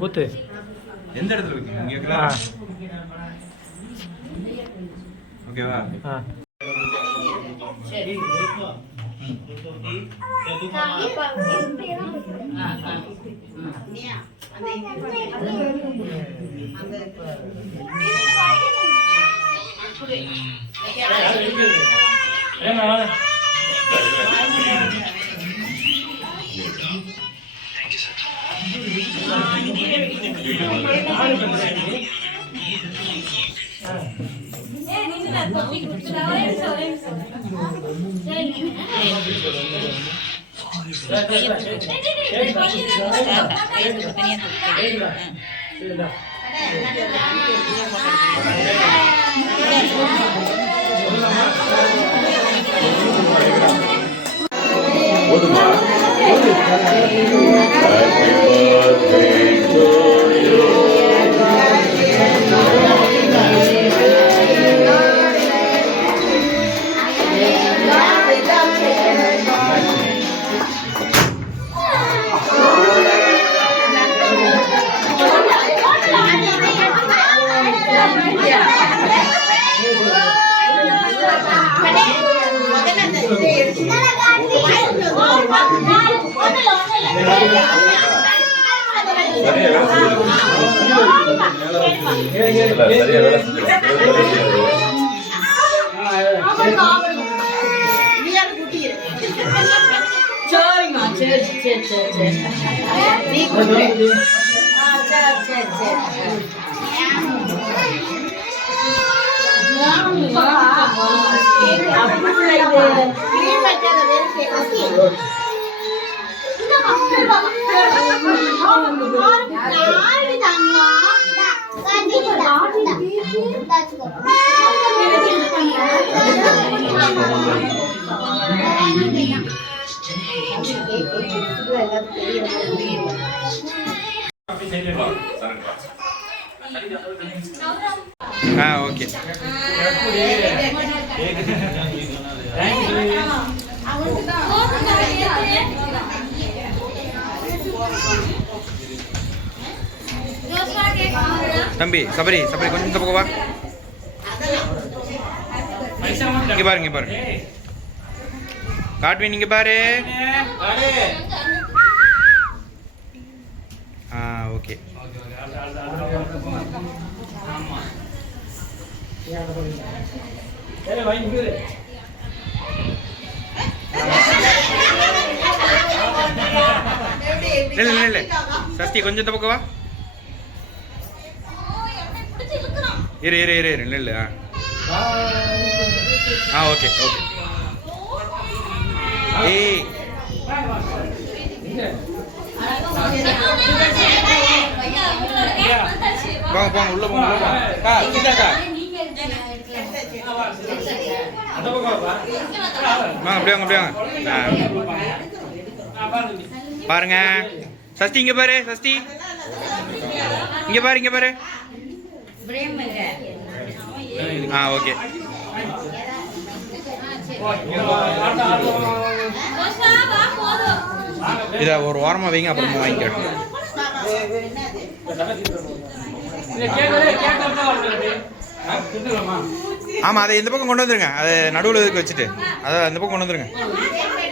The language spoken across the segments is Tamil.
போத்து எந்த இடத்துல இருக்கீங்க? ஓகேவா? சரி. ஓகே. தம்பி சபரி கொஞ்சம் இந்த பக்கம் வா. இங்க பாருங்க காட்வி, நீங்க பாரு. ஓகே. இல்ல சஸ்தி கொஞ்சம் இந்த பக்கம் வா. இரு இல்ல. ஓகே. ஏய் போங்க உள்ள போங்க. அப்படியே பாருங்க. சஸ்தி இங்க பாரு. சஸ்தி இங்க பாரு. ஓகே. இத ஒரு வாரமா வைங்க, அப்புறமா வாங்கிக்கிறேன். ஆமா, அதை இந்த பக்கம் கொண்டு வந்துருங்க. அதை நடுவில் இதுக்கு வச்சுட்டு அதை அந்த பக்கம் கொண்டு வந்துருங்க.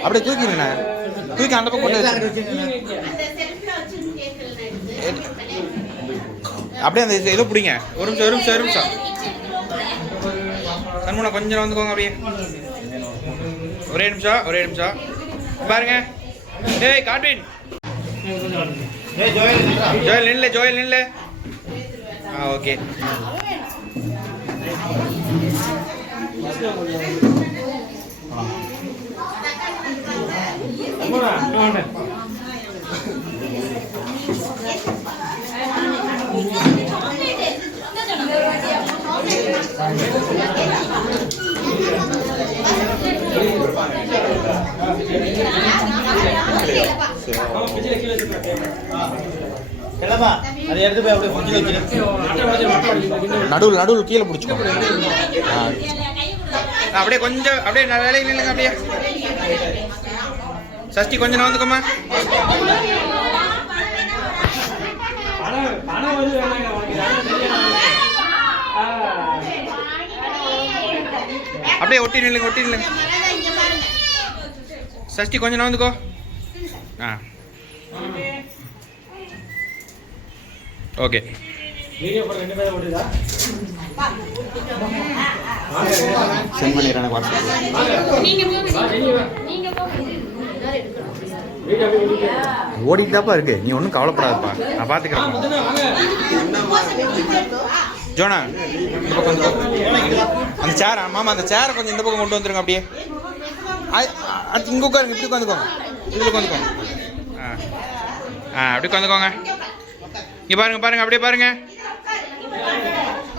அப்படியே தூக்கிங்கண்ணா, தூக்கி அந்த பக்கம் கொண்டு வச்சு அப்படியே அந்த இதை பிடிங்க. ஒரு நிமிஷம் கண்முனை கொஞ்சம் வந்துக்கோங்க. அப்படியே ஒரே நிமிஷம் பாருங்க. ஏய் காட்வின், ஜோயல் நில்ல. ஓகே. அதை எடுத்து போய் அப்படியே கொஞ்சம் வச்சு நடுவில் கீழே பிடிச்சிக்கோ. அப்படியே கொஞ்சம் அப்படியே வேலையில் இல்லைங்க. அப்படியே சஷ்டி கொஞ்சம் நவந்துக்கோமா. அப்படியே ஒட்டி நில்லுங்க. சஷ்டி கொஞ்சம் நவந்துக்கோ. ஓகே. சென்ட் பண்ணிடுறேன் ஓடிட்டு தாப்பா இருக்கு. நீ ஒன்றும் கவலைப்படாதப்பா, நான் பார்த்துக்கிறேன். ஜோனா இப்போ கொஞ்சம் அந்த சேர், மாமா அந்த சேரை கொஞ்சம் இந்த பக்கம் கொண்டு வந்துருங்க. அப்படியே அடுத்து இங்கே உட்காருங்க. இப்படி உட்காந்துக்கோங்க. இதில் உட்காந்துக்கோங்க. அப்படி உட்காந்துக்கோங்க. இங்கே பாருங்க. அப்படியே பாருங்க.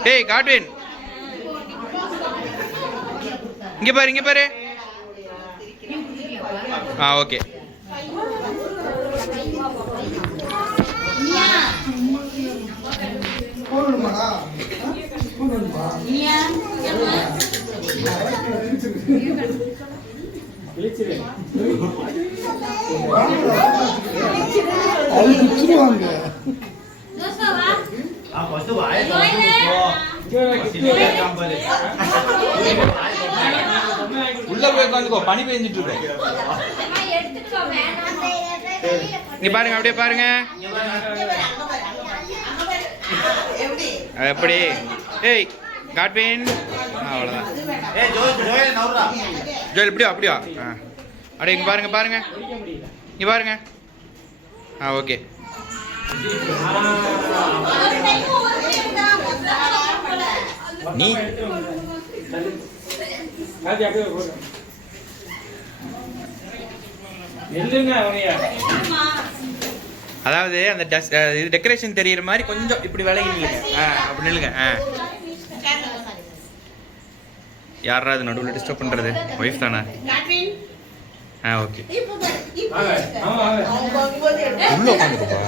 டேய் காட்வின், இங்கே பாரு. ஓகே. உள்ள போய் உட்காந்துக்கோ, பனி பெஞ்சிட்டு இருக்கு. இங்க பாருங்க. அப்படியே பாருங்க. எப்படி? ஏய் காட்வின், அவ்வளோதான். ஜோயல் இப்படியா? அப்படியே இங்கே பாருங்க. இங்கே பாருங்க. ஓகே. நீ அதாவது அந்த இது டெக்கரேஷன் தெரியுற மாதிரி கொஞ்சம் இப்படி விலகி நில்லுங்க. அப்படி நில்லுங்க. யாரா அது நடுவில் டிஸ்டர்ப் பண்ணுறது? ஒய்ஃப் தானே? ஓகே. உள்ள உட்காந்துருப்பா.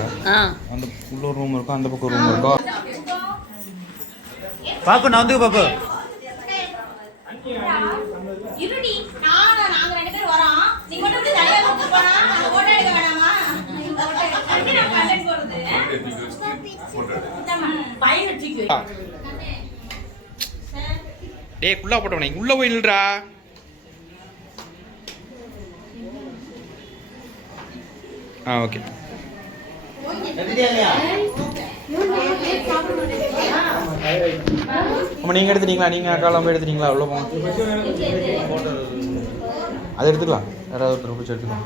அந்த உள்ள ஒரு ரூம் இருக்கும், அந்த பக்கம் ரூம் இருக்கும். பாப்பு நான் வந்து பாப்பு டேய் குள்ளா போட்டவனே, உள்ள போய் நில்றா. ஓகே. நீங்க எடுத்துட்டீங்களா? நீங்க அக்காலாம் போய் எடுத்துட்டீங்களா? உள்ள போங்க. அதை எடுத்துக்கலாம். யாராவது ஒருத்தர் பிடிச்சி எடுத்துக்கலாம்.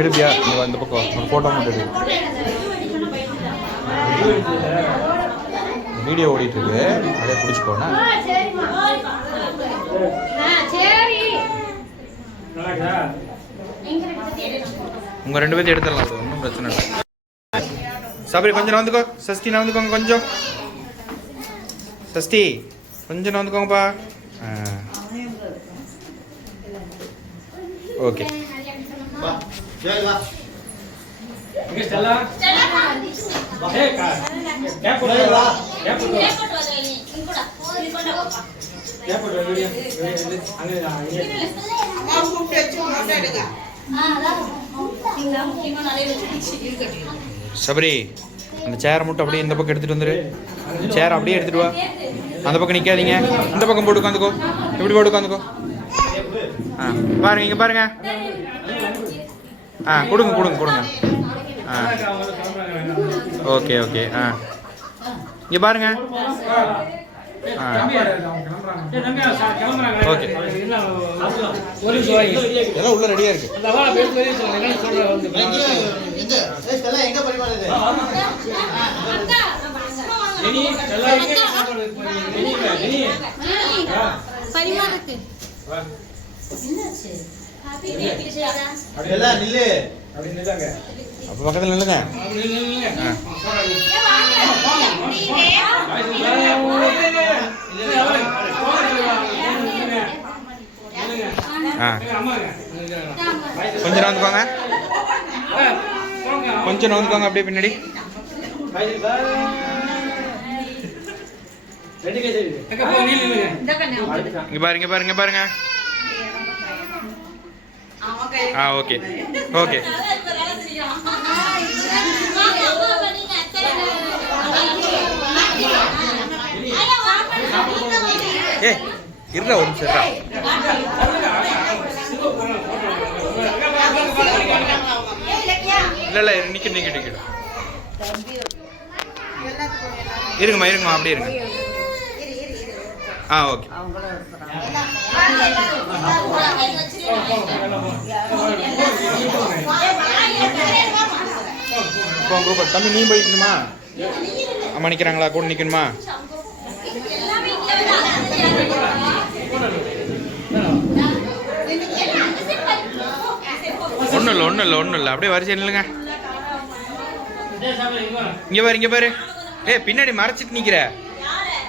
எடுப்பியா? இந்த பக்கம் ஒரு ஃபோட்டோ மட்டும் எடுத்து. வீடியோ ஓடிட்டு இருக்கு, அதை பிடிச்சிக்கோண்ணா. உங்க ரெண்டு பேர்த்து எடுத்துடலாம், அது ஒன்றும் பிரச்சனை இல்லை. சபரி கொஞ்சம் நவந்துக்கோ. சஷ்டி நவந்துக்கோங்க கொஞ்சம். சஷ்டி கொஞ்சம் நவந்துக்கோங்கப்பா. ஓகே. சபரி அந்த சேரை மட்டும் அப்படியே இந்த பக்கம் எடுத்துட்டு வந்துரு. சேரை அப்படியே எடுத்துட்டு வா. அந்த பக்கம் நிற்காதீங்க, இந்த பக்கம் போட்டு உட்காந்துக்கோ. இப்படி போட்டு உட்காந்துக்கோ. பாருங்க, இங்கே பாருங்க. கொடுங்க. ஓகே. இங்கே பாருங்க. ஓகே. எல்லாம் உள்ள ரெடியா இருக்கு. அப்ப பக்கத்துல நில்லுங்க. கொஞ்சம் வந்துக்கோங்க. கொஞ்சம் நோந்துக்கோங்க அப்படியே பின்னாடி. இங்க பாருங்க. Okay okay. ஏ இருடா ஒரு நிமிஷம் இருடா. இல்ல நிக்கணும். இருங்கம்மா அப்படியே இருங்க. ஓகே. தம்பி நீ போய்க்கணுமா? அம்மா நிக்கிறாங்களா? கூட நிக்கணுமா? ஒன்றும் இல்லை அப்படியே வரிசை இல்லைங்க. இங்க பாரு. பின்னாடி மறைச்சிட்டு நிக்கிற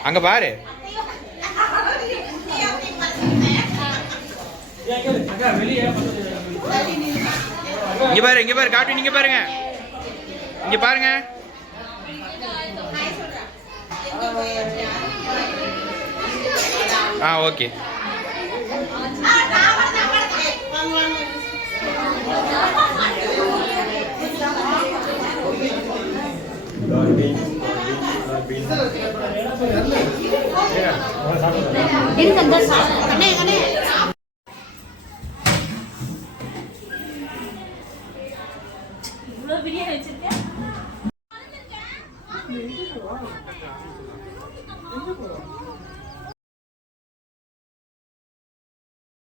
அங்க பாரு. இங்க பாரு காட்டு. நீங்க பாருங்க. இங்க பாருங்க. ஓகே. பிரியாணி வச்சிருக்கேன்.